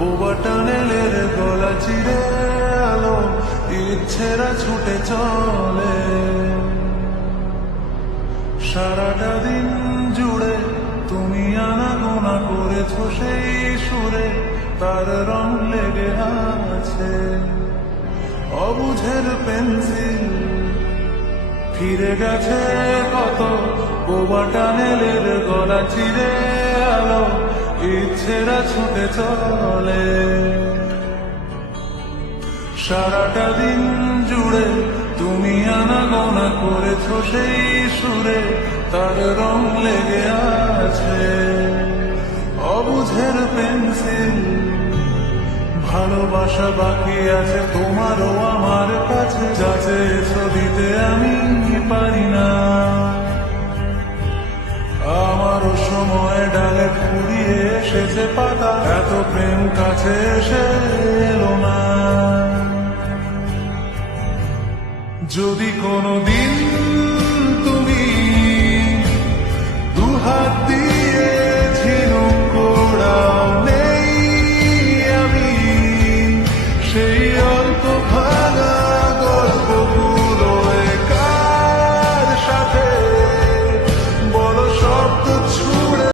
বোবা টানেলের গলা চিরে আলো ইচ্ছেরা ছুটে চলে। সারাটা দিন জুড়ে তুমি আনাগোনা করেছো সেই সুরে, তার রং লেগে আছে অবুঝের পেন্সিল। ফিরে গেছে কত বোবা টানেলের গলা চিরে আলো ইচ্ছেরা ছুটে চলে। সারাটা দিন জুড়ে তুমি আনাগোনা করেছো সেই সুরে, তার রং লেগে আছে অবুঝের পেন্সিল। ভালোবাসা বাকি আছে তোমারও আমার কাছে, যা চেয়েছো দিতে আমি পারি না। আমারও সময় ডালে ফুরিয়ে এসেছে পাতা, এত প্রেম কাছে এসে এলো না। যদি কোনোদিন তুমি দুহাত দিয়ে